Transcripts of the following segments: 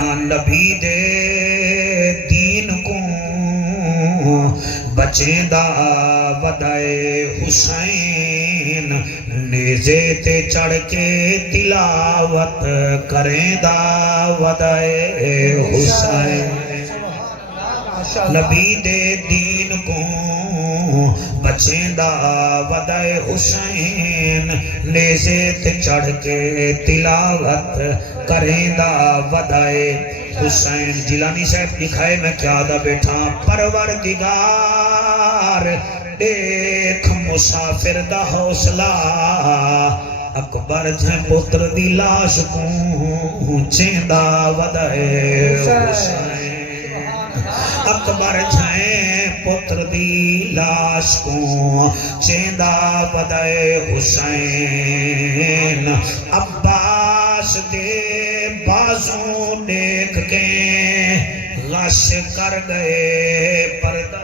نبی دے دین کو بچیں دا ودائے حسین نیزے تے چڑھ کے تلاوت کریں دا ودائے حسین نبی دے دین کو بچیں دا ودائے حسین نیزے تے چڑھ کے تلاوت کریں دا ودائے حسین جیلانی صاحب دکھائے میں کیا دا بیٹھا پروردگار دیکھ مسافر دا حوصلہ اکبر جھیں پتر دی لاش کو چیندہ ودائے حسین اکبر جھیں پتر دی لاش کو چیندہ ودائے حسین عباس دے بازوں دیکھ کے غش کر گئے پردہ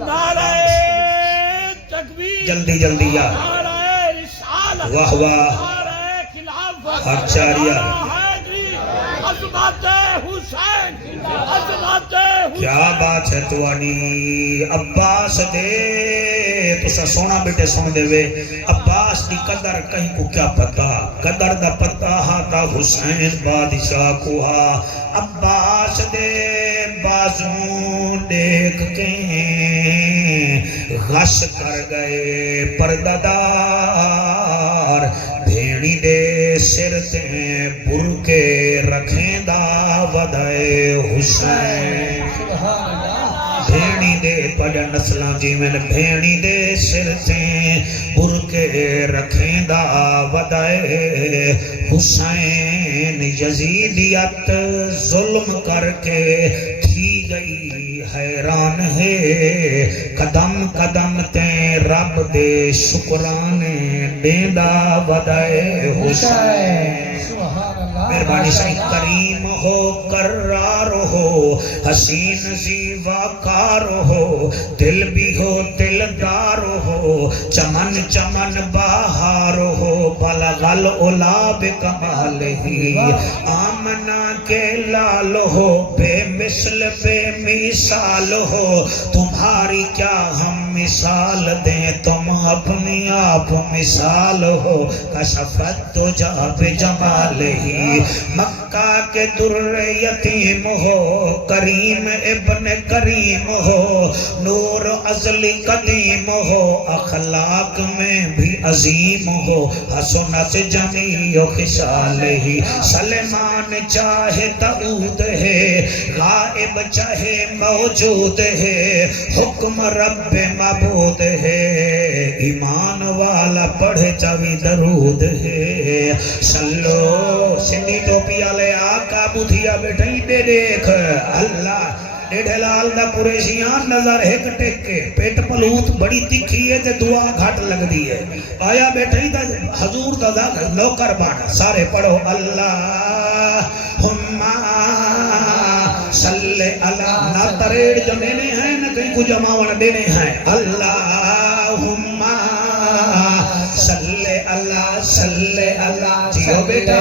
نعرہ تکبیر جلدی جلدی یا نعرہ رسالت واہ واہ نعرہ خلافت اچھاریہ عظمت حسین عظمت حسین کیا بات ہے توانی عباس دے تسا سونا بیٹے سن دے وے عباس دی قدر کہیں کو کیا پتا قدر دا پتا ہاتا حسین بادشاہ کو ہا عباس دے بازوں دیکھ کے غش کر گئے پردادار بھیڑی دے سر تے برکے رکھیں دا ودائے حسین بھیڑی دے پڑا نسلہ جی میں بھیڑی دے سر تے برکے رکھیں دا ودائے حسین یزیدیت ظلم کر کے تھی گئی حیران ہے قدم قدم تے رب دے شکرانے دیندہ ودائے حسین مہربانی سائیں کریم ہو کرار ہو حسین زیواکار ہو دل بھی ہو دلدار ہو چمن چمن بہار ہو بلغل اولاب کمال ہی آمنہ کے لال ہو بے مثل بے مثال ہو تمہاری کیا ہم مثال دیں تم اپنی آپ مثال ہو کشفت تو جاب جمال ہی مکہ کے در یتیم ہو کریم ابن کریم ہو نور ازلی قدیم ہو اخلاق میں بھی عظیم ہو حسنت جمیع خصال ہی سلمان چاہے دعود ہے غائب چاہے موجود ہے حکم رب معبود ہے ایمان والا پڑھے چاوی درود ہے سلو سندھی ٹوپی آلے آقا بدھیا بیٹھائی دے دیکھ اللہ ڈیڑھ لال دا قریشیان نظر ایک ٹیک کے پیٹ پلوت بڑی تکھی ہے تے دعا گھٹ لگ دی ہے آیا بیٹھائی دا حضور دا نوکر بانا سارے پڑھو اللہم صلی اللہ نہ تریڑ جو دینے ہیں نہ کہیں کو جماوان دینے ہیں اللہم صلی اللہ جیو بیٹا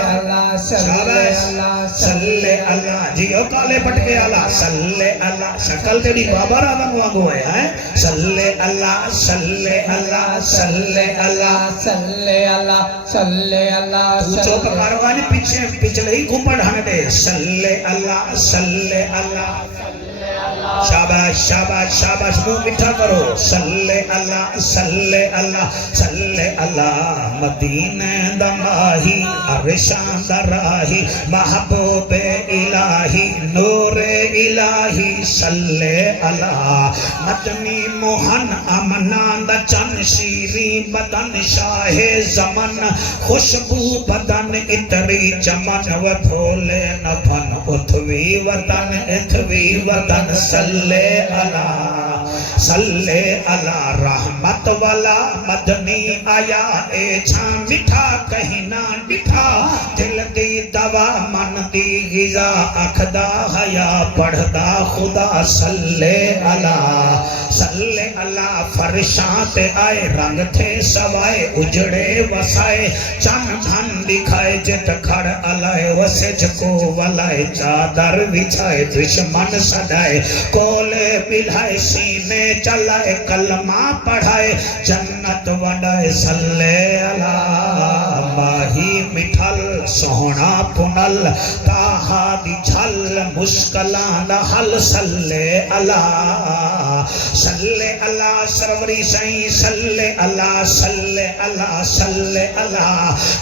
صلی اللہ جیو کالے پٹکے اللہ صلی اللہ شکل تیری بابا رابن وانگو ہے صلی اللہ صلی اللہ صلی اللہ صلی اللہ صلی اللہ تو چوک کاروانی پچھلے ہی گھومڑ ہنڈے صلی اللہ صلی اللہ شاباش شاباش شاباش منہ مٹھا کرو صلی اللہ صلی اللہ صلی اللہ مدینہ دماہی عرشان دراہی محبوب الہی نور الہی صلی اللہ مدنی موہن امنان دا چن شیری بدن شاہ زمن خوشبو بدن اتری چمن و دھولے نفن اتھوی وطن صلی اللہ رحمت والا مدنی آیا اے چھاں مٹھا کہیں نہ ڈٹھا دل دی دی دوا من دی غذا اکھدا حیا پڑھدا خدا صلی اللہ فرشاں تے آئے رنگ تھے سوائے اجڑے وسائے چن دھن دکھائے جت کھڑ علائے وسج کو ولائے چادر بچھائے دشمن سدائے کولے بلھائے سینے چلائے کلمہ پڑھائے جنت وڈائے صلی اللہ ماہی مٹھل سونا پنل تاہا دی جھل مشکلان دا حل صلی اللہ سروری سائیں صلی اللہ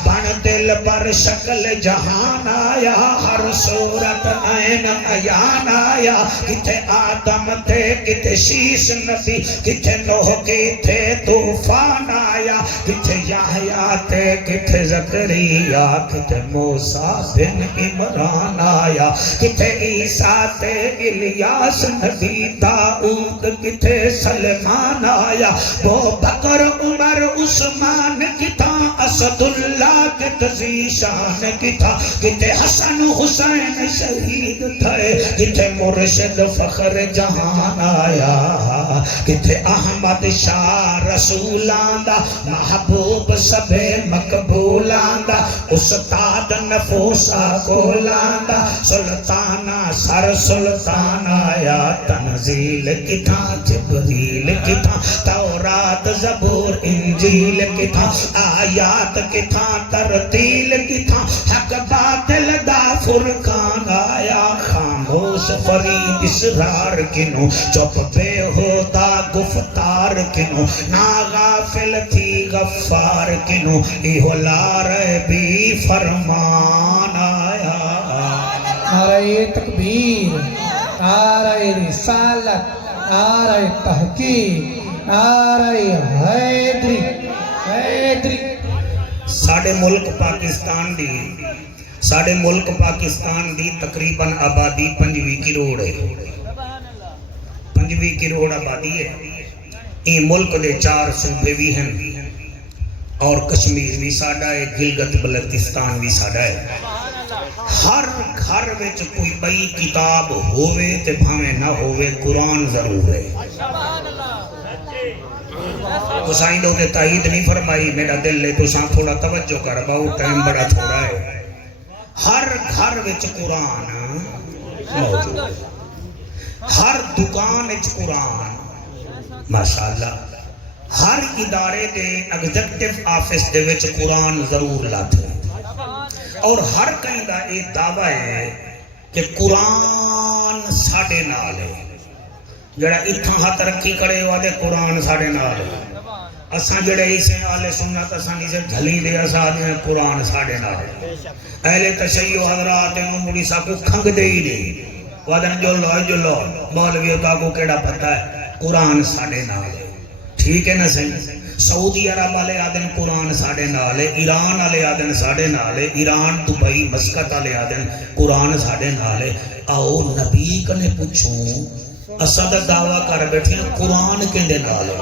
بن دل پر شکل جہان آیا ہر صورت عین عیان آیا کتے آدم تھے کتے شیش نبی کتے نوح کتے طوفان آیا کتے یحییٰ تھے کتے زکریا کتے موسیٰ بن عمران آیا کتے عیسیٰ تھے الیاس نبی داؤد کتے سلمان آیا وہ بکر عمر عثمان کتا اسد اللہ کتے ذیشان کتا کتے حسن حسین شہید تھے کتے مرشد فخر جہان آیا کتے احمد شاہ رسولان دا محبوب سب مقبولان دا استاد نفوسا گولان دا سلطانہ سر سلطان آیا تنزیل کتا جبریل کتا تورات زبور انجیل کتا آیات کتا ترتیل کتا حق باطل دا فرقان آیا خاموش فرید اسرار کنو چپ بے ہوتا گفتار کنو نا غافل تھی غفار کنو ایہو لار بھی فرمان آیا نعرہ تکبیر نعرہ رسالت نعرہ تحقیق نعرہ حیدری ساڑھے ملک پاکستان دی تقریباً آبادی 5 کروڑ ہے 5 کروڑ آبادی ہے یہ ملک دے 4 صوبے بھی ہیں اور کشمیر بھی ساڑھا ہے گلگت بلتستان بھی ساڑھا ہے ہر گھر وچ کوئی بئی کتاب ہووے تے بھاویں نہ ہووے قرآن ضرور ہے تو سائیں دو نے تائید نہیں فرمائی میرا دل لے تو سان تھوڑا توجہ کر باؤ ٹائم بڑا تھوڑا ہے ہر گھر وچ قرآن موجود ہر دکان وچ قرآن ماشاءاللہ ہر ادارے دے ایگزیکٹو آفس دے وچ قرآن ضرور لاتے اور ہر کہیں دا ایک دعویٰ ہے کہ قرآن ساڑھے نال ہے جڑا اتھا ہاتھ رکھی کرے وادے قرآن ساڑھے نال ہے اساں جڑے اسے آلے سنت اساں اسے جھلی دے اساں دے قرآن ساڑھے نال ہے اہل تشیع حضرات مڑی سا کو کھنگ دے ہی نہیں وادن جو لو مولویوں کا کو کیڑا پتہ ہے قرآن ساڑھے نال ہے ٹھیک ہے نا صحیح سعودی عرب والے آدن قرآن ساڑھے نال ہے ایران والے آدن ساڑھے نال ہے ایران دبئی مسقط والے آدن قرآن ساڑھے نال ہے آؤ نبی کنے پوچھوں اسد دعویٰ کر بیٹھے قرآن کندے نال ہے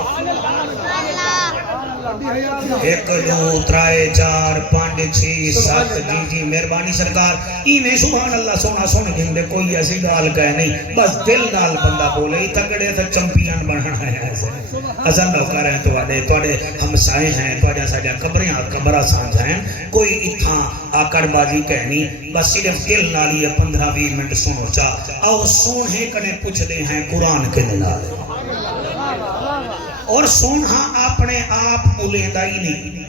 1 2 3 4 5 6 7 جی مہربانی سرکار ایویں سبحان اللہ سونا سن گندے کوئی ایسی گال کہے نہیں بس دل نال بندہ بولے تگڑے تے چمپیان بننا ہے ایسے اساں نوکر ہیں تواڈے ہمسائے ہیں تواڈیاں ساڈیاں قبرہ سانجھ ہیں کوئی اتھاں آکڑ بازی کہنی بس صرف دل نال ہی 15-20 منٹ سنو چا آؤ سونے کنے پوچھ دے ہیں قرآن کے نال اور سونا اپنے آپ بولیں دا ہی نہیں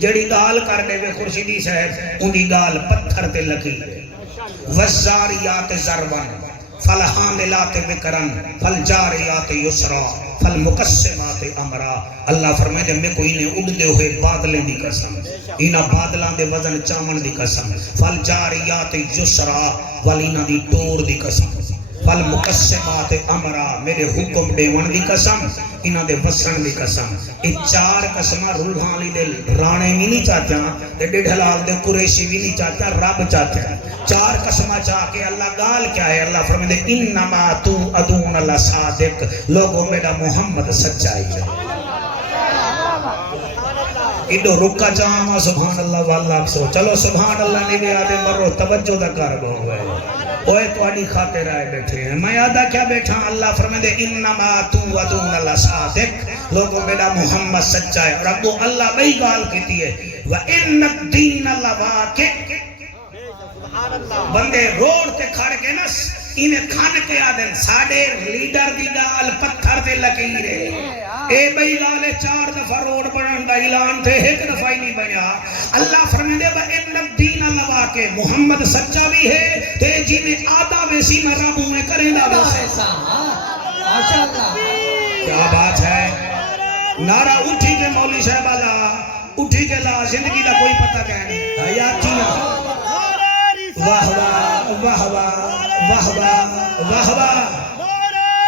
جڑی گال کر دے وے خورشیدی صاحب ان دی گال پتھر تے لگی وزاریات ضربن فالحاملات بکرن فالجاریات یسرا فالمقسمات امرا اللہ فرمائے جب میں کوئی نے اڑ دے ہوئے بادلیں دی قسم اینا بادلان دے وزن چامن دی قسم فالجاریات یسرا والینا دی ٹور دی قسم فالمقسمات امرا میرے حکم دیون دی قسم انہاں دے وسن دی قسم یہ 4 قسمہ رولہاں لی دے رانے بھی نہیں چاہتا تے ڈھلال دے قریشی بھی نہیں چاہتا رب چاہتا ہے 4 قسمہ چاہ کے اللہ گال کیا ہے اللہ فرمائے دے انما تو ادون اللہ صادق لوگوں میرا محمد سچائی ہے ایڈو رکا جاما سبحان اللہ واللہ سو چلو سبحان اللہ نہیں بھی آدھے مرو توجہ دا کر گو ہوئے اوہ تواڈی خاطر آئے بیٹھے ہیں میں یادہ کیا بیٹھا اللہ فرمائے دے انما توعدون لصادق لوگوں میرا محمد سچا ہے اور اب وہ اللہ بھئی گال کیتی ہے وَإِنَّ الدِّينَ لَوَاقِعْ بندے روڈ تے کھڑ کے نا انہیں کھان کے آدھن ساڑے لیڈر دی گال پتھر تے لکیرے اے بھئی گالے 4 دفعہ روڈ بڑھن دا اعلان تھے ایک دفعہ ہی نہیں بنیا اللہ فرمائے وَإِنَّ الدِّينَ لَوَاقِعْ محمد سچا بھی ہے تے جی میں آدھا ویسی میں رب میں کریں دا ویسے ماشاءاللہ کیا بات ہے نعرہ اٹھی کے مولی صاحب والا اٹھی کے لا زندگی دا کوئی پتہ کہنے حیاتیاں واہ واہ واہ واہ واہ واہ واہ واہ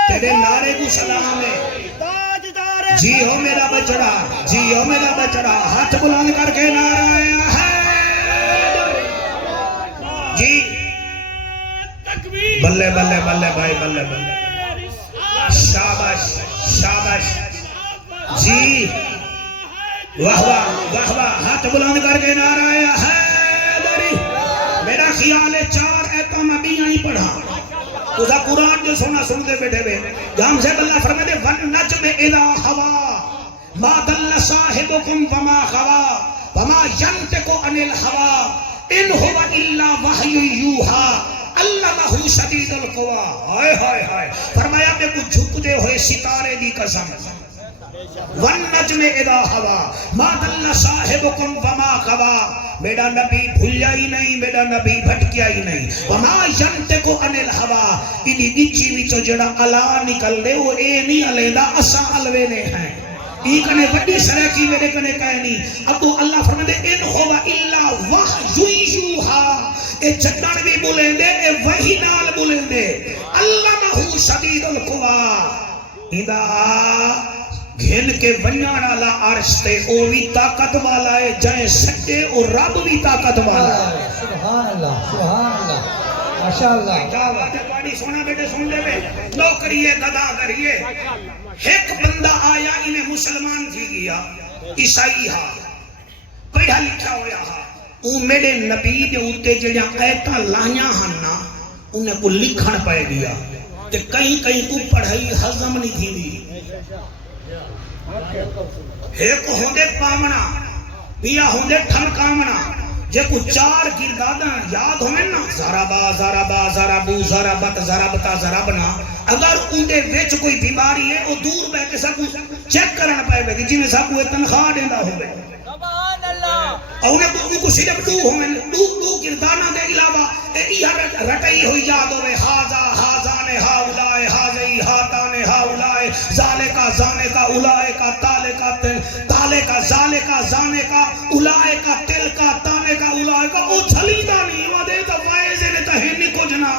تیرے نعرے کو سلام ہے جی ہو میرا بچڑا جی ہو میرا بچڑا ہاتھ بلند کر کے نعرہ ہے جی بلے بلے بلے بھائی بلے بلے شاباش شاباش جی واہ واہ واہ واہ ہاتھ بلند کر کے نعرہ ہے میرا خیال ہے 4 ایتوں میں بھی یہیں پڑھا اسا قرآن جو سونا سنتے بیٹھے ہوئے جہاں سے اللہ فرمائے دے وَالنَّجْمِ إِذَا هَوَىٰ مَا ضَلَّ صَاحِبُكُمْ وَمَا غَوَىٰ وَمَا يَنطِقُ عَنِ الْهَوَىٰ إِنْ هُوَ إِلَّا وَحْيٌ يُوحَىٰ عَلَّمَهُ شَدِيدُ الْقُوَىٰ ہائے ہائے ہائے فرمایا میں کو جھکتے ہوئے ستارے دی قسم وَالنَّجْمِ إِذَا هَوَىٰ مَا ضَلَّ صَاحِبُكُمْ وَمَا غَوَىٰ میرا نبی بھولیا ہی نہیں میرا نبی بھٹکیا ہی نہیں وَمَا يَنْتِقُ عَنِ الْهَوَىٰ انہی گچی وچو جڑا علا نکل دے وہ اے نہیں علیدہ اسا علوے نے ہیں ای کنے بڑی سرے کی میرے کنے کہنی اب تو اللہ فرمائے دے ان ہوا الا وحی یوحا اے چٹان بھی بولیں دے اے وحی نال بولیں دے علمہ شدید القوا ادا گھن کے ونیان اللہ عرش تے او بھی طاقت والا ہے جائیں سجے اور رب بھی طاقت والا ہے سبحان اللہ ماشاءاللہ کیا بات ہے پاڑی سونا بیٹے سن لے بے نوکریے گدا کریے ایک بندہ آیا انہیں مسلمان تھی گیا عیسائی ہاں پڑھا لکھا ہویا ہاں او میرے نبی دے اوتے جڑیاں ایتاں لائیاں ہننا انہیں کو لکھن پائے گیا تے کہیں کہیں تو پڑھائی ہضم نہیں تھی دی ایک ہوندے پامنا بیا ہوندے ٹھنکامنا جے کو 4 گرداداں یاد ہوئے نا زارابا زارابا زارابو زارابت زارابتا زارابنا اگر اندے ویچ کوئی بیماری ہے وہ دور بیٹھے سب چیک کرنا پائے گی جی میں سب کو تنخواہ دینا ہوئے اور انہیں کو صرف دو گردانہ دے علاوہ رٹائی ہوئی یاد ہوئے ہازا ہازانے ہاولائے ہازئی ہاتانے ہاولائے زالے کا زانے کا اولائے کا تالے کا تالے کا زالے کا زانے کا اولائے کا تل کا تانے کا اولائے کا او چھلیدہ نہیں وہ دے تو وائزے نے تہینی کو جنا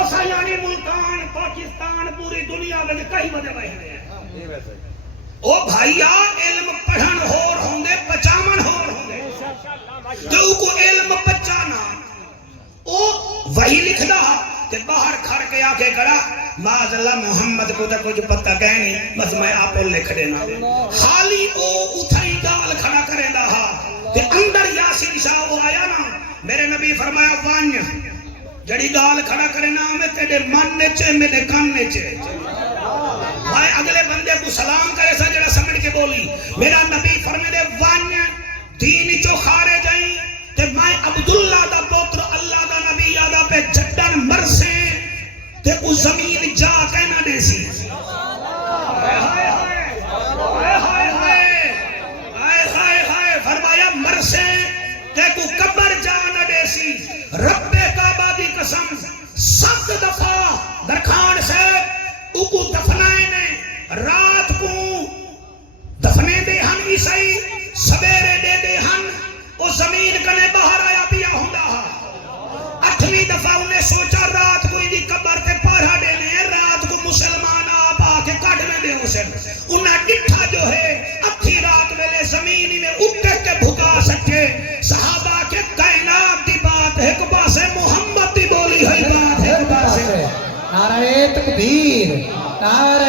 اسا یعنی ملکان پاکستان پوری دنیا میں کئی بدے بہنے ہیں او بھائیا علم پڑھن ہور ہوں دے پچامن ہور ہوں دے جو کو علم پچانا او وہی لکھ دا کہ باہر کھڑ کے آکے کڑا معاذ اللہ محمد کو تا کچھ پتہ کہنی بس میں آپ کو لکھ دینا حالی او اتھائی گال کھڑا کرے دا کہ اندر یاسین شاہ وہ آیا نا میرے نبی فرمایا وانیا جڑی گال کھڑا کرے نا میں تیرے من نیچے میرے کان نیچے بھائی اگلے بندے کو سلام کرے سا جڑا سمجھ کے بولی میرا نبی فرمائے دے وانیا دینی چو خارے جائیں تے میں عبداللہ دا پوتر اللہ دا نبی یادا پہ جڈن مرسے تے اس زمین جا کہنا دے سی فرمایا مرسے تے کو قبر جا نہ دے سی رب کعبہ دی قسم 7 دفعہ درخان سے کو دفنائے نے رات کو دفنے دے ہن عیسائی سبیرے دے دے ہن وہ زمین کنے باہر آیا پیا ہوندہ 8ویں دفعہ انہیں سوچا رات کو دی قبر تے پارا دینے رات کو مسلمان آپ آکے کاٹنے دے اسے انہیں ڈٹھا جو ہے اکھی رات ویلے زمینی میں اٹھے کے بھگا سکے صحابہ کے کائنات دی بات ہے کہ پاسے محمد دی بولی ہوئی بات ہے کہ پاسے نعرہ تکبیر نعرہ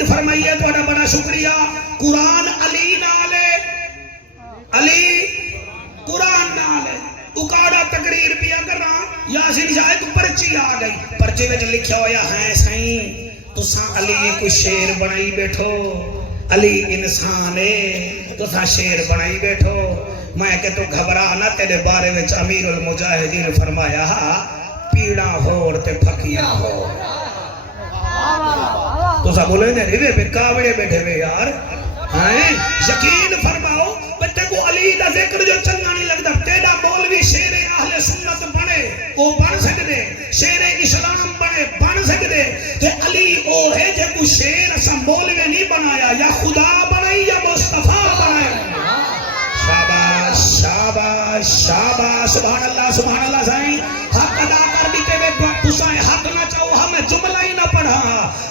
مزید فرمائیے تھوڑا بڑا شکریہ قرآن علی نالے علی قرآن نالے اکاڑا تقریر پیا کر رہا یاسین شاہ کو پرچی آ گئی پرچے میں لکھا ہویا ہے سائیں تساں علی کو شیر بنائی بیٹھو علی انسان ہے تساں شیر بنائی بیٹھو میں کہ تو گھبرا نہ تیرے بارے وچ امیر المجاہدین فرمایا پیڑا ہور تے پھکیاں ہو تو سا بولے نے ریوے پہ کاوڑے بیٹھے ہوئے یار یقین فرماؤ بچے کو علی دا ذکر جو چنگا نہیں لگتا تیرا مولوی شیر اہل سنت بنے وہ بن سکتے شیر اسلام بن سکتے کہ علی او ہے جے کو شیر اسا مولوی نہیں بنایا یا خدا بنائی یا مصطفیٰ بنایا شاباش شاباش شاباش سبحان اللہ سائیں حق ادا کر دیتے ہوئے تسائیں حق نہ چاہو ہمیں جملہ ہی نہ پڑھا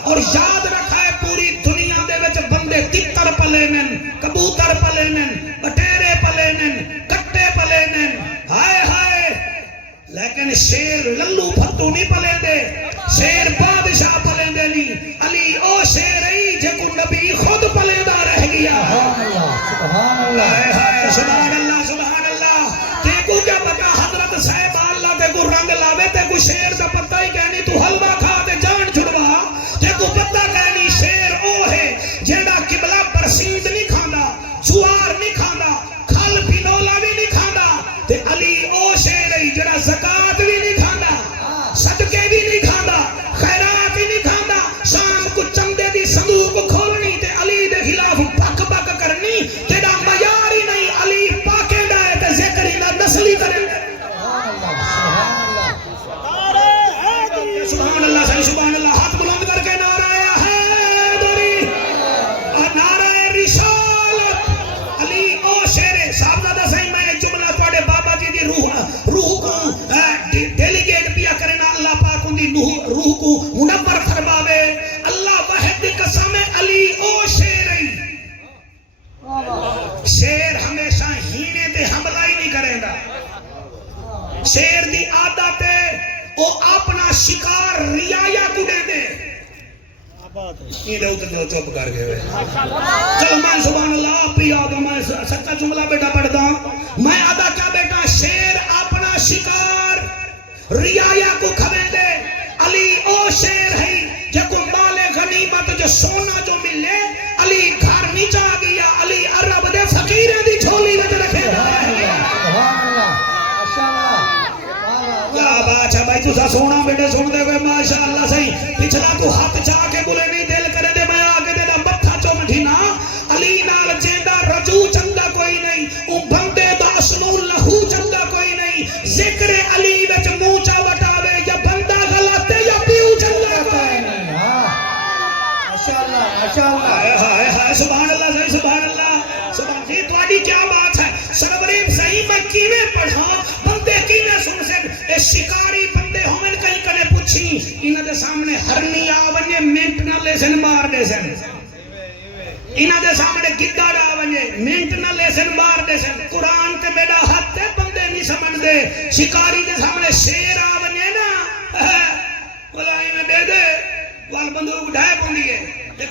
اور یاد رکھا ہے پوری دنیا دے وچ بندے تتر پلے نن کبوتر پلے نن بٹیرے پلے نن کٹے پلے نن ہائے ہائے لیکن شیر للو پھتو نہیں پلے دے شیر بادشاہ پلے دے نہیں علی او شیر ہی جے کو نبی خود پلے دا رہ گیا سبحان اللہ سبحان اللہ سبحان اللہ تے کو کیا پتا حضرت صاحب اللہ تے کو رنگ لاوے تے کو شیر دا پتہ ہی کہنی تو حلوہ کھا تے جان چھڑوا تے کو پتہ کہنی شیر او ہے جیڑا قبلہ برسید نہیں کھاندا جوار نہیں کھاندا کھل پینولا بھی نہیں کھاندا تے علی او شیر ہے جیڑا زکات بھی نہیں کھاندا صدقے بھی نہیں کھاندا خیرات بھی نہیں کھاندا شام کو چندے دی صندوق کھولنی تے علی دے خلاف بک بک کرنی تیرا معیار ہی نہیں علی پاکے ڈائے تے ذکر ہی نہ نسلی کرے سبحان اللہ صحیح سبحان اللہ ہاتھ بلند کر کے نعرہ حیدری اور نعرہ رسالت علی او شیر صاحبزادہ صحیح میں ایک جملہ توڑے بابا جی دی روح کو ڈیلیگیٹ پیا کرنا اللہ پاک ان دی روح کو منور فرماوے اللہ واحد دی قسم علی او شیر ہی شیر ہمیشہ ہینے تے حملہ ہی نہیں کرے گا شیر دی عادت ہے وہ اپنا شکار ریایا کو دے دے یہ دے اتنے چوپ کر گئے چلو میں سبحان اللہ آپ بھی آگا میں سچا جملہ بیٹا پڑھتا ہوں میں ادا کیا بیٹا شیر اپنا شکار ریایا کو کھوے دے علی او شیر ہے جے کو مال غنیمت جو سونا جو ملے علی گھر نہیں جا گیا علی عرب دے فقیریں دی جھولی وچ رکھے دا کیا بات ہے بھائی تسا سونا بیٹے سن دے گئے ماشاءاللہ صحیح پچھلا تو ہاتھ چاہ کے بولے نہیں دل کرے دے میں آگے دے دا متھا چو مٹھینا علی نال جیندہ رجو چنگا کوئی نہیں او بندے دا اسلو لہو چنگا کوئی نہیں ذکر علی وچ موچا وٹاوے یا بندہ غلط ہے یا پیو چنگا کوئی نہیں ماشاءاللہ سبحان اللہ صحیح سبحان اللہ سبحان جی تواڈی کیا بات ہے سروریم صحیح میں کیویں پڑھا بندے کیویں سن سے اے شکاری بندے ہومن کہیں کنے پوچھی انہاں دے سامنے ہرنی آ ونجے منٹ نہ لیسن مار دے سن انہاں دے سامنے گدڑ آ ونجے منٹ نہ لیسن مار دے سن قرآن تے میرا ہاتھ تے بندے نہیں سمجھ دے شکاری دے سامنے شیر آ ونجے نا بلائی میں دے دے وال بندوق ڈھائے پوندی ہے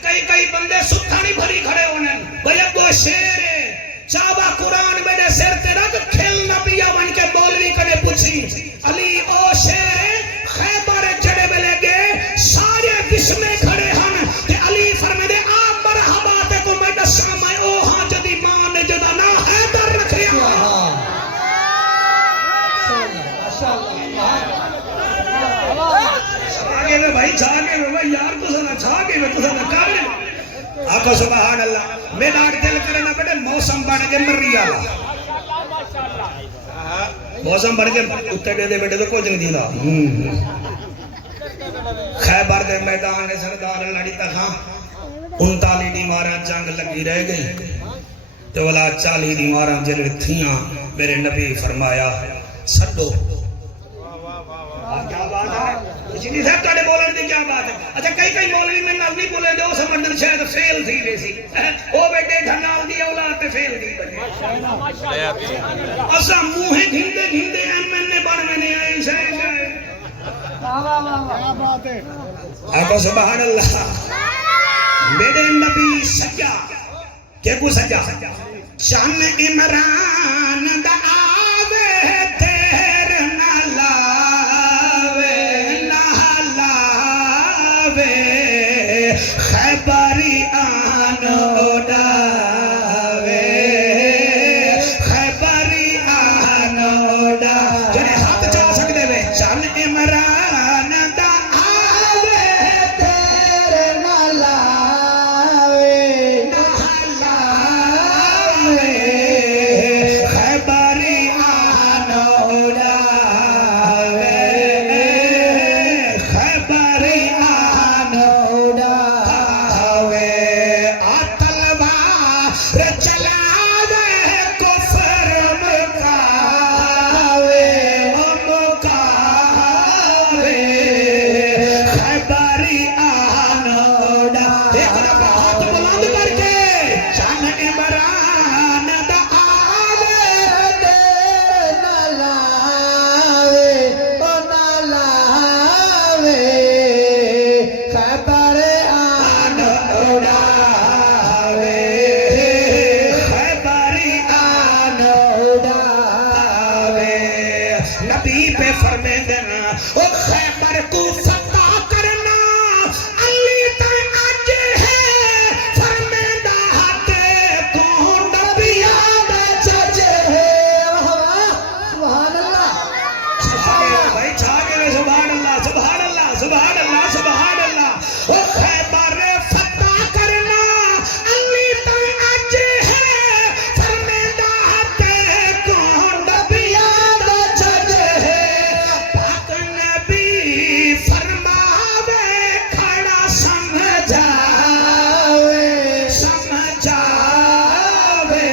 کئی بندے ستھا نہیں بھری کھڑے ہونے بھئی اب وہ شیر ہے چاہبہ قرآن میرے سر تے رکھ کھل نہ پیا ون کے مولوی کنے پوچھی علی او شیر ہے خیبر جڑے ملے گے سارے بسمے کھڑے ہن تے علی فرمے دے آپ مرحبا تے کو میں دسا میں او ہاں جدی ماں نے جدا نہ حیدر رکھیا آگے میں بھائی چھاگے میں بھائی یار تو سنا چھاگے میں تو سنا کارے آقا سبحان اللہ میں ناک دل کرنا بیٹے موسم بڑھ کے مر رہی آلا موسم بڑھ کے اتنے دے دے بیٹے تو کچھ نہیں دینا خیبر دے میدان سردار لڑی تکھاں 39 دیواراں جنگ لگی رہ گئی تو والا 40 دیواراں جلوے تھیاں میرے نبی فرمایا سڈو کیا بات ہے جنہی صاحب تاڑے بولن دی کیا بات ہے اچھا کئی مولوی میں نال نہیں بولے دے وہ سمجھن شاید فیل تھی ویسی وہ بیٹے ڈھنال دی اولاد تے فیل دی بنے اسا موہیں گھندے گھندے MNA بڑھ میں آئے شاید آقا سبحان اللہ میرے نبی سجا کہ کو سجا چن عمران دا آوے تیر نہ لاوے نہ لاوے خیبری آن اڑاوے خیبری آن اڑا جنہیں ہاتھ چاہ سکتے ہوئے چن عمران دا آوے تیر نہ لاوے نہ لاوے خیبری آن اڑاوے خیبری آن اڑاوے تلوار چلاوے کفر مکاوے مکاوے خیبری آن اڑا ایک دفعہ ہاتھ بلند کر کے چن عمران دا آوے تیر نہ لاوے نہ لاوے خیبر آن اڑاوے خیبری آن اڑاوے نبی پہ فرمے دینا او خیبر کو فتح کرنا علی تے اج ہے فرمیندہ ہاتھے کون نبیاں دے چچے ہے سبحان اللہ بھائی چھا گئے سبحان اللہ سبحان اللہ سبحان اللہ سبحان اللہ او خیبر فتح کرنا علی تے اج ہے فرمیندہ ہاتھے کون نبیاں دے چچے ہے پاک نبی فرماوے کھڑا سمجھاوے سمجھاوے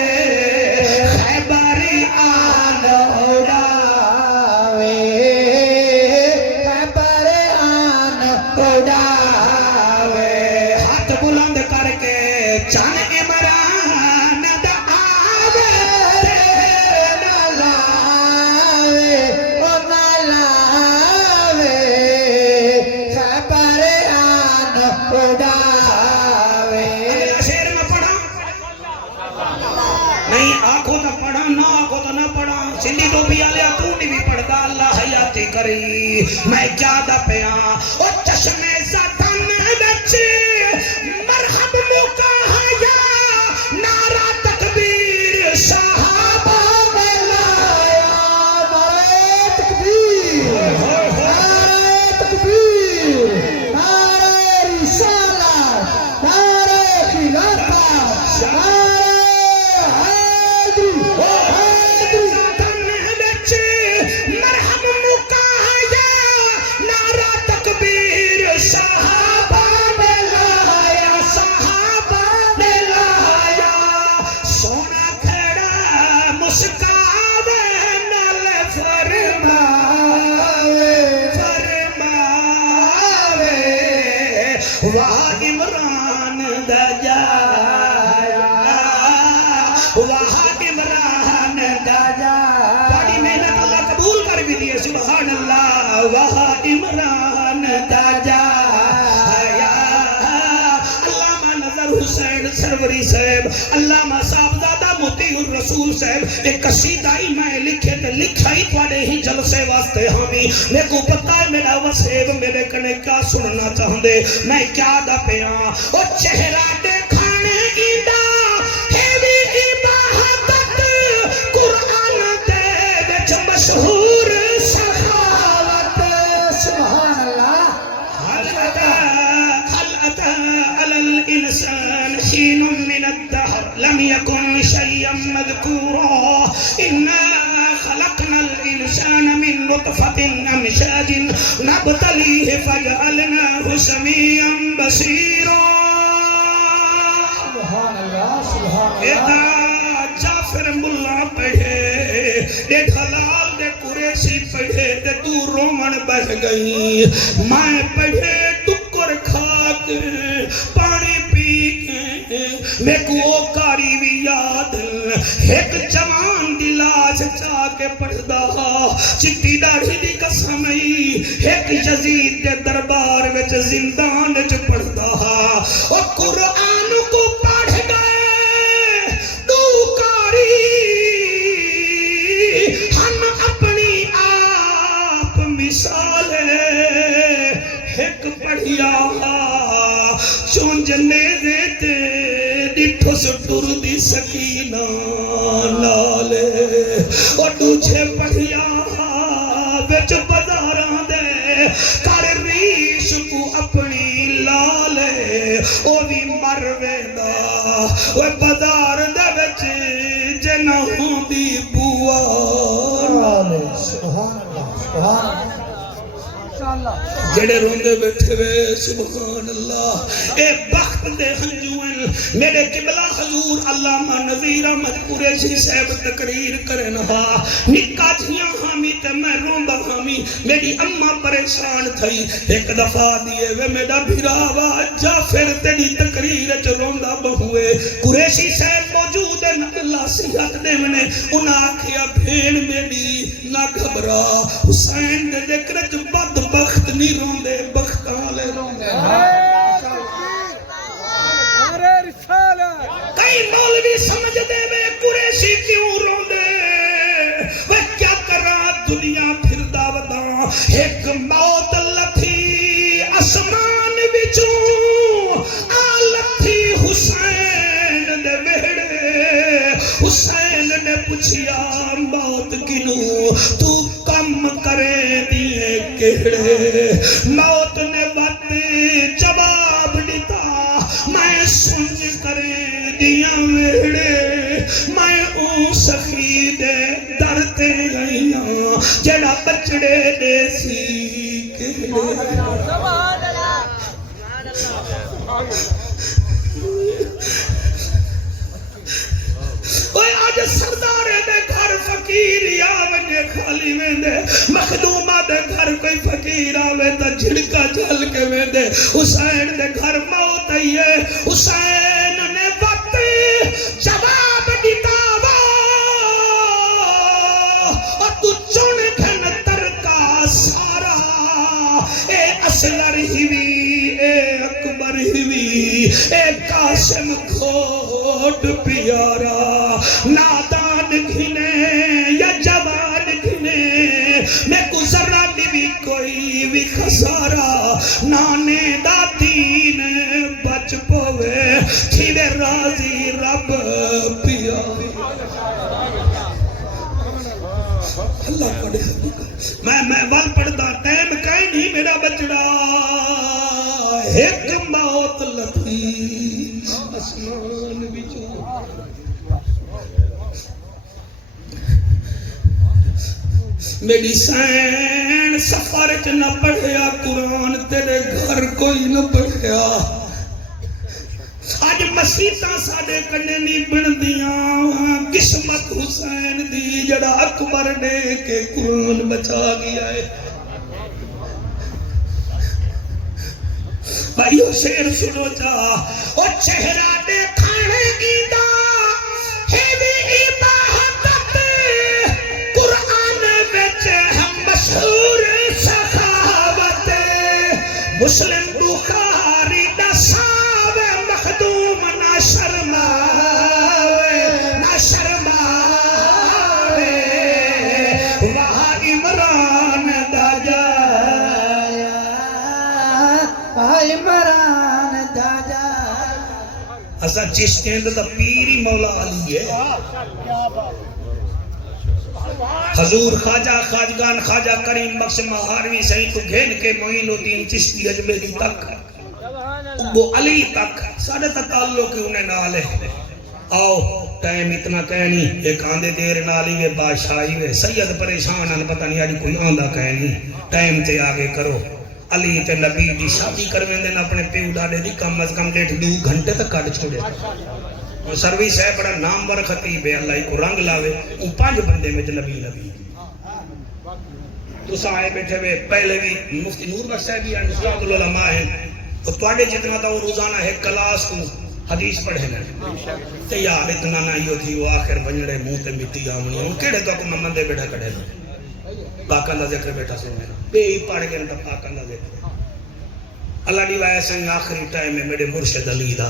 خیبری آن اڑاوے خیبر آن اڑاوے ہاتھ بلند کر کے چن عمران دا آوے تیر نہ لاوے نہ لاوے خیبر آن اڑاوے اگلا شعر میں پڑھا نہیں آنکھوں تو پڑھا نہ آنکھوں تو نہ پڑھا سندھی ٹوپی آلیا تو نہیں بھی پڑھتا اللہ حیاتی کری میں کیا دا پیاں او چشمے زدن وچ مرحب موقع حیا نعرہ تکبیر صحابہ میں لایا نعرہ تکبیر نعرہ تکبیر نعرہ رسالت نعرہ خلافت نعرہ حیدری حیدری زدن وچ مرحب موقع حیا نعرہ تکبیر صحابہ میں لایا صحابہ میں لایا سونا کھڑا مسکاوے نال فرماوے فرماوے واہ عمران دا جایا واہ عمران دا جایا بڑی محنت اللہ قبول کر بھی دیے سبحان اللہ واہ عمران دا جایا علامہ نظر حسین سروری صاحب علامہ صاحبزادہ موتی الرسول صاحب ایک قصیدہ ہی میں لکھے تے لکھا ہی پڑے ہی جلسے واسطے ہمیں میرے کو پتہ ہے میرا وسیب میرے کنے کیا سننا چاہندے میں کیا دا پیاں او چہرہ دیکھانے ایندا ہے بھی عبادت قرآن دے وچ مشہور سخاوت سبحان اللہ هل أتى على الإنسان حين من الدهر لم يكن شيئا مذكورا إنا خلقنا الإنسان من نطفة أمشاج نبتليه فجعلناه سميعا بصيرا سبحان اللہ سبحان اللہ ادا جعفر ملا پڑھے دے دھلال دے قریشی پڑھے دے تو رومن بہ گئی میں پڑھے ٹکر کھا کے پانی پی کے میں کو کاری بھی یاد ایک جوان دی لاش چاہ کے پڑھدا چٹی داڑھی دی قسم ایک یزید دے دربار وچ زندان وچ پڑھدا اور قرآن کو پڑھ گئے دو کاری ہم اپنی آپ مثال ایک پڑھیا چونجنے دیتے ڈٹھو سٹور دی سکینہ نالے اور دوچھے پڑھیا بچ بزاراں دے کر ریش کو اپنی لالے او بھی مروے دا وہ بزار دے بچ جنہوں دی بوا نالے سبحان اللہ سبحان اللہ جڑے روندے بیٹھے وے سبحان اللہ اے بخت دے ہنجوئن میرے قبلہ حضور علامہ نذیر احمد قریشی صاحب تقریر کرنہا نکا جھیاں ہامی تے میں روندہ ہامی میری اممہ پریشان تھئی ایک دفعہ دیئے وے میرا بھیراوا جعفر تیری تقریر چ روندہ بہوئے قریشی صاحب موجود ہے اللہ صحت دے منے انہاں آکھیا بھیڑ میری نہ گھبرا حسین دے ذکر چ بد بخت نہیں روندے بختاں لے روندے کئی مولوی سمجھ دے وے قریشی کیوں روندے وہ کیا کرا دنیا پھر دعوتاں ایک موت لتھی اسمان وچوں آلتھی حسین دے ویڑے حسین نے پوچھیا موت کنوں تو کم کرے دیئے کہڑے موت نے وقت جواب دیتا میں سنج کرے دیاں ویڑے میں اون سخی دے درتے گئیاں جڑا بچڑے دے سی کہڑے اوہ آج سردارے دے گھر فقیر یا ونجے خالی ویندے مخدومہ دے گھر کوئی فقیر آوے تا جھڑکا جھل کے ویندے حسین دے گھر موت آئیے حسین نے وقت جواب دیتا وا اور تو چون کھن ترکا سارا اے اصغر ہیوی اے اکبر ہیوی اے قاسم کھوٹ پیارا نادان گھنے یا جوان گھنے میں گزرا بھی کوئی بھی خسارا نانے دا دین بچ پوے تھیوے راضی رب پیا اللہ پڑھے میں وال پڑھتا ٹائم کہیں نہیں میرا بچڑا ایک موت لتھی اسمان بچوں میری سین سفر چ نہ پڑھیا قرآن تیرے گھر کوئی نہ پڑھیا آج مسیطاں ساڑے کنے نہیں بن دیاں قسمت حسین دی جڑا اکبر نے کے قرآن بچا گیا ہے بھائیو شیر سنو جا او چہرہ دیکھانے گیدہ ہے بھی عبادت قرآن بچ ہم مشہور سخاوت مسلم بخاری دساوے مخدوم نہ شرماوے نہ شرماوے وہاں عمران دا جایا عمران دا جایا اسا چشتیں دا پیری مولا علی ہے حضور خواجہ خواجگان خواجہ کریم بخش مہاروی سہی تو گھین کے معین الدین چشتی اجمیری تک وہ علی تک ساڑھے تک تعلق انہیں نالے آؤ ٹائم اتنا کہنی ایک آندے دیر نالی وے بادشاہی وے سید پریشان آنے پتہ نہیں آجی کوئی آندہ کہنی ٹائم تے آگے کرو علی تے نبی دی شادی کرویں دینا اپنے پیو ڈاڑے دی کم از کم 2 گھنٹے تک کاٹ چھوڑے اور سرویس ہے بڑا نامور خطیب ہے اللہ کو رنگ لاوے ان 5 بندے میں نبی تو سائے بیٹھے ہوئے پہلے بھی مفتی نور بخش صاحب یا نصرات العلماء ہیں تو تواڈے جتنا تھا وہ روزانہ ہے کلاس کو حدیث پڑھے گئے تے یار اتنا نہ ہی تھی وہ آخر بنجڑے منہ تے مٹی آمنی ان کیڑے تو کو مندے بیٹھا کڑے پاکاں دا ذکر بیٹھا سن میرا بے ہی پڑھ کے تا پاکاں دا ذکر اللہ دی وجہ سے آخری ٹائم ہے میرے مرشد علی دا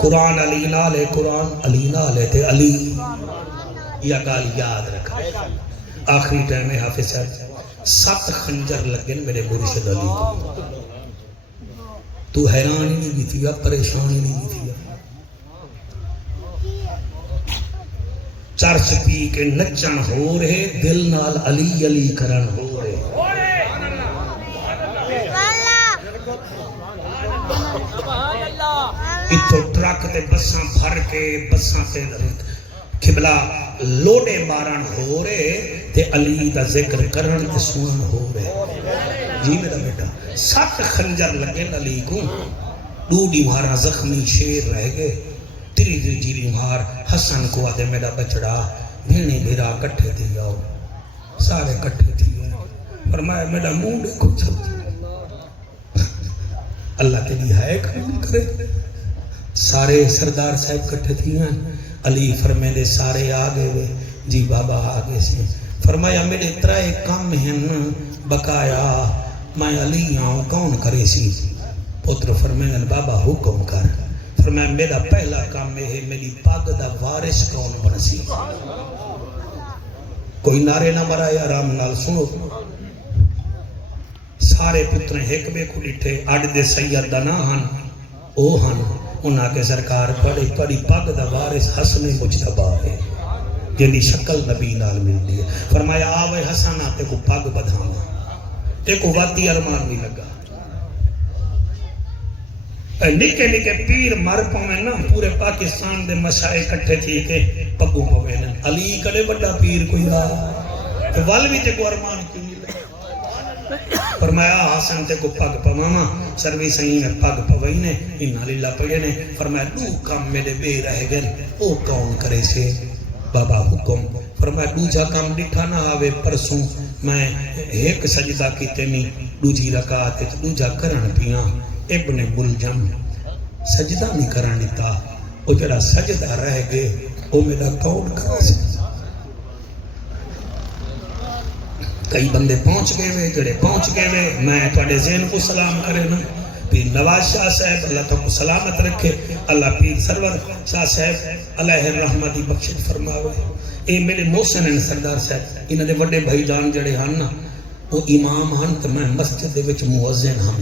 قرآن علی نال ہے قرآن علی نال ہے تے علی یا گال یاد رکھا آخری ٹائم ہے حافظ صاحب 7 خنجر لگن میرے مرشد علی کو تو حیران ہی نہیں تھی پریشان ہی نہیں تھی چرچ پی کے نچن ہو رہے دل نال علی علی کرن ہو رہے اتو ٹرک تے بساں بھر کے بساں تے قبلہ لوڈے مارن ہو رہے تے علی دا ذکر کرن تے سنن ہو رہے جی میرا بیٹا 7 خنجر لگے علی کو ڈوڈی مارا زخمی شیر رہ گئے تیری جیلی مار حسن کو آدھے میرا بچڑا بھیڑی بھیرا کٹھے تھی آؤ سارے کٹھے تھی فرمایا میرا منہ دیکھو چلتا اللہ تیری ہے قبول کرے سارے سردار صاحب کٹھے تھی ہیں علی فرمے دے سارے آگے ہوئے جی بابا آگے سے فرمایا میرے ترائے کام ہیں بقایا میں علی آؤں کون کرے سی پتر فرمائے بابا حکم کر فرمایا میرا پہلا کام ہے میری پاگ دا وارث کون بن سی کوئی نعرے نہ مرائے آرام نال سنو سارے پتریں ایک بے کو ڈٹھے اڈ دے سید دا نہ ہن او ہن انہاں کے سرکار پڑی پڑی پاگ دا وارث حسن مجتبہ ہے جنی شکل نبی نال ملتی ہے فرمایا آوے حسن آتے کو پاگ بدھانا تے کو واتی ارمان بھی لگا نکے نکے پیر مر پویں نا پورے پاکستان دے مشائے کٹھے تھی کہ پگو پویں علی کڑے بڑا پیر کوئی آ ول بھی تے کو ارمان کیوں نہیں لگا فرمایا حسن تے کو پگ پواما سروی سہی میں پگ پوئی نے انہا لیلہ پڑے نے فرمایا دو کام میرے بے رہ گئے او کون کرے سے بابا حکم فرمایا دو جا کام ڈٹھا نہ آوے پرسوں میں ایک سجدہ کی تیمی دو جی رکعت دو جا کرن پیاں ابن ملجم سجدہ نہیں کرن دیتا او جڑا سجدہ رہ گئے او میرا کون کرے سے کئی بندے پہنچ گئے ہوئے جڑے پہنچ گئے ہوئے میں تواڈے ذہن کو سلام کرے نا پیر نواز شاہ صاحب اللہ تو کو سلامت رکھے اللہ پیر سرور شاہ صاحب علیہ الرحمہ دی بخشش فرماوے اے میرے محسن سردار صاحب انہاں دے وڈے بھائی جان جڑے ہن نا وہ امام ہن تے میں مسجد دے وچ مؤذن ہاں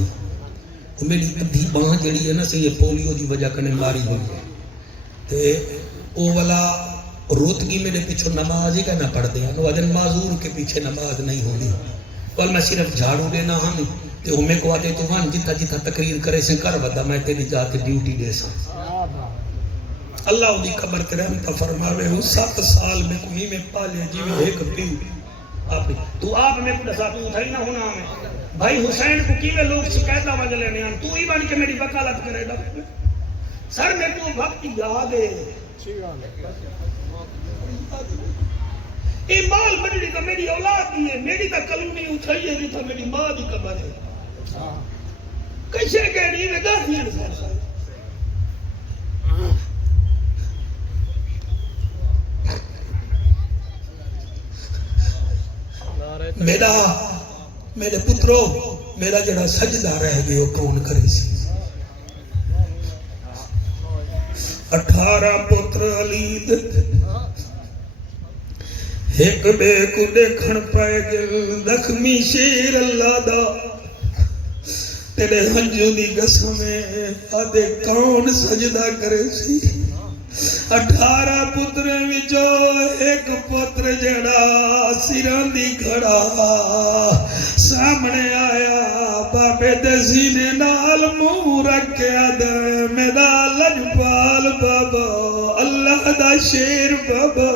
میری ادھی باں جڑی ہے نا سی یہ پولیو دی وجہ کنے ماری ہوئی ہے تے او والا روتگی میرے پیچھو نماز ہی کا نہ پڑھ دیا وہ اجن معذور کے پیچھے نماز نہیں ہوگی کل میں صرف جھاڑو دینا ہاں تے ہمیں کو آتے تو ہاں جتا جتا تقریر کرے سے کر ودا میں تیری جاتے ڈیوٹی دے سا اللہ دی قبر تے رحمت فرماوے ہوں 7 سال میں کوئی میں پالے جی میں ایک پیو تو آپ میں کو دسا تو تھا ہی نہ ہونا ہمیں بھائی حسین کو کیوے لوگ شکایتہ وجہ لینے ہیں تو ہی بن کے میری وکالت کرے گا سر میں تو وقت یاد ہے یہ مال بڑی تو میری اولاد دی ہے میری تو کلونی اٹھائی ہے تو میری ماں دی قبر ہے کیسے کہنی میں گاہی ہیں میرے پترو میرا جڑا سجدہ رہ گئے وہ کون کرے سی 18 پتر علی ایک بے کو دیکھن پائے گئے زخمی شیر اللہ دا تیرے ہنجو دی قسمیں آدھے کون سجدہ کرے سی 18 پترے وچو ایک پتر جڑا سران دی کھڑا سامنے آیا بابے دے سینے نال منہ رکھیا دے میرا لجپال بابا اللہ دا شیر بابا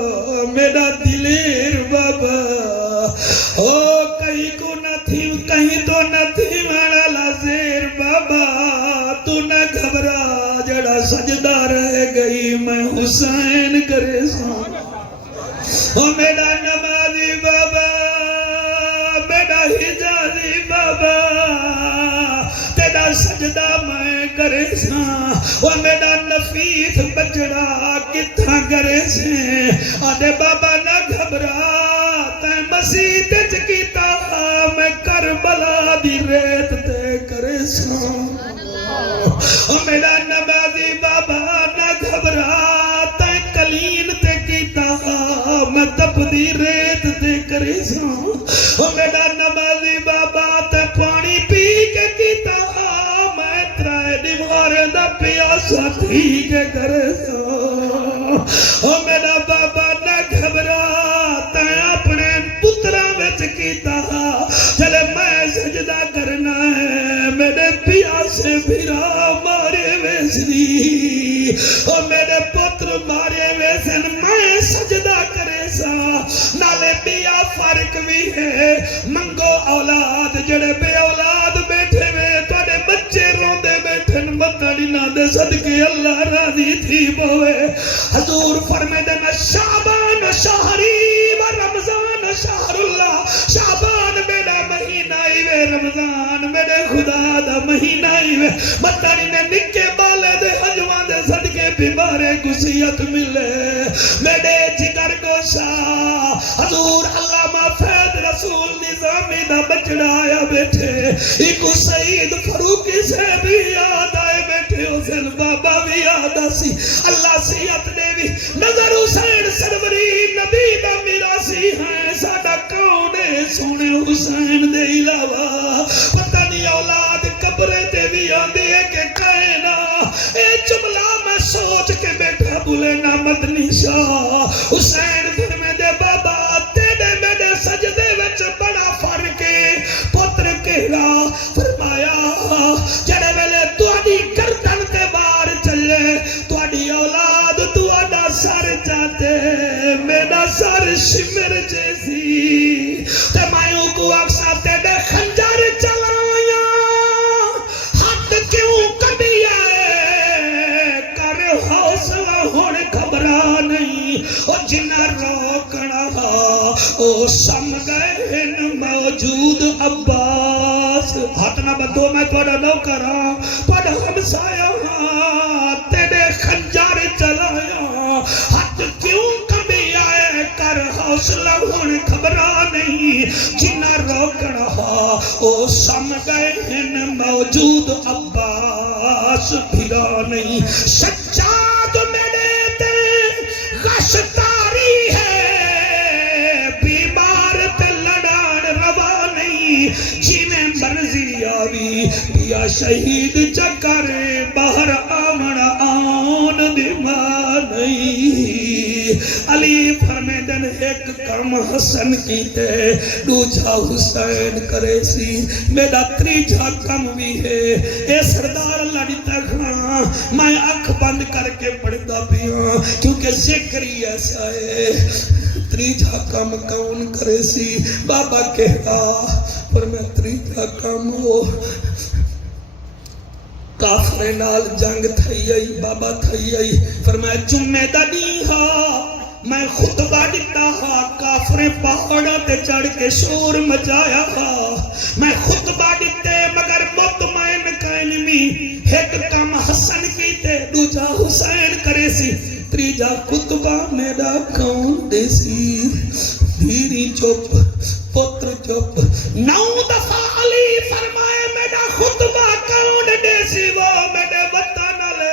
میرا دلیر بابا او کہیں کو نہ تھی کہیں تو نہ تھی میرا لازیر بابا تو نہ گھبرا جڑا سجدہ رہ گئی میں حسین کرے سا او میرا نمازی بابا میرا حجازی بابا تیرا سجدہ میں کرے سا او میرا نفیس بچڑا کتھا کرے سے آدھے بابا نہ گھبرا تے مسیح تے چکیتا میں کربلا دی ریت تے کرے سا کرے سا او میرا نمازی بابا تے پانی پی کے کیتا میں ترائے دیوارے دا پیاسا تھی کے کرے سا او میرا بابا نہ گھبرا تے اپنے پترا وچ کیتا چلے میں سجدہ کرنا ہے میرے پیاسے بھیرا مارے ویسنی او میرے پتر مارے ویسن میں سجدہ کرے سا نالے بیا فرق بھی ہے منگو اولاد جڑے بے اولاد بیٹھے وے توڑے بچے روندے بیٹھن متڑی نہ دے صدقے اللہ راضی تھی بوے حضور فرمے دے میں شعبان شہری و رمضان شہر اللہ شعبان میرا مہینہ ہی وے رمضان میرے خدا دا مہینہ ہی وے متڑی نے نکے بالے دے حجوان دے صدقے بیمارے گسیت ملے میرے جگر گوشا حضور علامہ فید رسول نظامی دا بچڑا آیا بیٹھے ایک سعید فروقی سے بھی یاد آئے بیٹھے حسین بابا بھی یاد آسی اللہ سیعت دے بھی نظر حسین سروری نبی دا میراسی ہیں ساڑا کونے سونے حسین دے علاوہ پتہ نہیں اولاد قبرے تے بھی آندے کہ کہنا اے جملہ میں سوچ کے بیٹھا بھولے نا مدنی شاہ حسین فرمے دے بابا تیرے میرے سجدے وچ بڑا فرق ہے پتر کہڑا فرمایا جڑے ویلے تہاڈی گردن تے بار چلے تہاڈی اولاد تہاڈا سر چاہتے میرا سر شمر جیسی تے میں کو اکسا تیرے خنجر چلایا ہاتھ کیوں کبھی آئے کر حوصلہ ہونے گھبرا نہیں اور جنہ روکنا او سم گئے موجود عباس ہاتھ نہ بدھو میں تھوڑا نو کرا پڑھ ہمسایا تیرے خنجر چلایا ہاتھ کیوں کبھی آئے کر حوصلہ ہونے گھبرا نہیں جنہ روکنا او سم گئے موجود عباس پھرا نہیں سجاد میرے تے غشتاری ہے بیمار تے لڑان روا نہیں جنہیں مرضی آوی پیا شہید چکرے باہر آمن آن دیما نہیں علی فرمیدن ایک کم حسن کیتے دوجہ حسین کرے سی میرا تریجہ کم بھی ہے اے سردار لڑی تکھاں میں اکھ بند کر کے پڑھتا پیا کیونکہ ذکری ایسا ہے تریجہ کم کون کرے سی بابا کہا پر میں تریجہ کم ہو کافر نال جنگ تھئی آئی بابا تھئی آئی فرمایا جمعہ دا نہیں ہا میں خطبہ دیتا ہا کافر پہاڑا تے چڑھ کے شور مچایا ہا میں خطبہ دیتے مگر مطمئن کائنمی ایک کم حسن کیتے دوجہ حسین کرے سی تریجہ خطبہ میرا کون دے سی دھیری چپ پتر چپ 9 دفعہ علی فرمائے میرا خطبہ کون دے سی وہ میرے وطن لے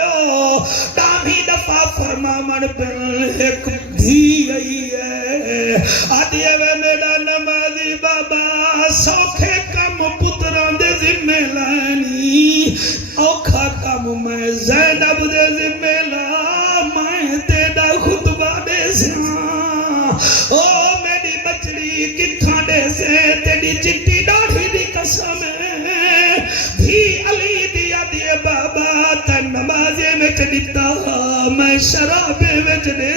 دامی دفعہ فرما من پر ایک دھی گئی ہے آدھیے وے میرا نمازی بابا سوکھے کم پتران دے ذمہ لانی اوکھا کم میں زینب دے ذمہ لا میں تیرا خطبہ دے سیاں او میری بچڑی کتھاں دے سے تیری چٹی ڈاڑھی دی قسم ہے بھی علی دیا دیے بابا تن نمازے میں چڑھتا میں شرابے میں چڑھے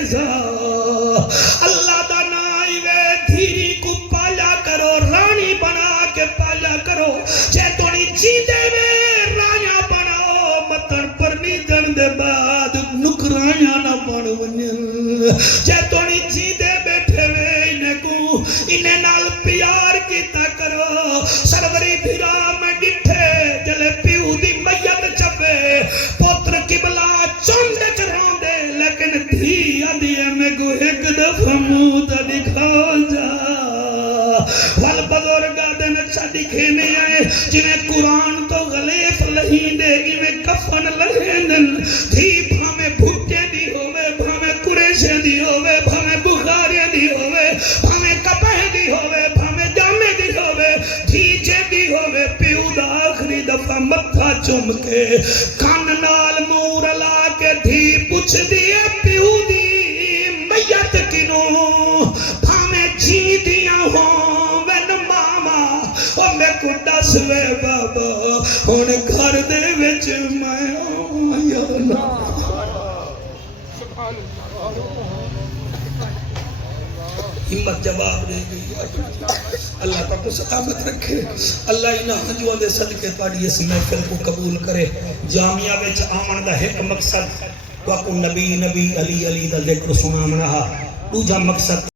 اللہ دا نائی وے دھیری کو پالا کرو رانی بنا کے پالا کرو جے توڑی جیدے میں رانیا بناؤ مطر پر نہیں جن دے بعد نکرانیا نہ بڑھ ونجن جے توڑی جیدے بیٹھے وے انہیں کو انہیں نال پیار کیتا کرو سروری بھیرا میں ڈٹھے جلے پیو دی میت چپے پوتر قبلہ چوندے چران دے لیکن دھی آدھیے میں گو ایک دفعہ موتا دکھا جا وال بزرگا دن چاڑی کھینے آئے جنہیں قرآن تو غلیف لہین دے انہیں کفن لہینن دھی بھامے بھٹے دی ہوئے بھامے قریشے دی ہوئے بھامے بخارے دی ہوئے بھامے کپہ دی ہوئے متھا چم کے کان نال مور لا کے دھی پوچھ دیے پیو دی میت کنوں بھامے جی دیا ہوں وین ماما او میں کو دس وے بابا ہن گھر دے وچ میں آیا نا ہمت جواب دے گئی اللہ کا کو سلامت رکھے اللہ انہاں ہنجواں دے صدقے تہاڈی اس محفل کو قبول کرے جامعہ وچ آمن دا ایک مقصد کو نبی علی دا ذکر سناونا دوجا مقصد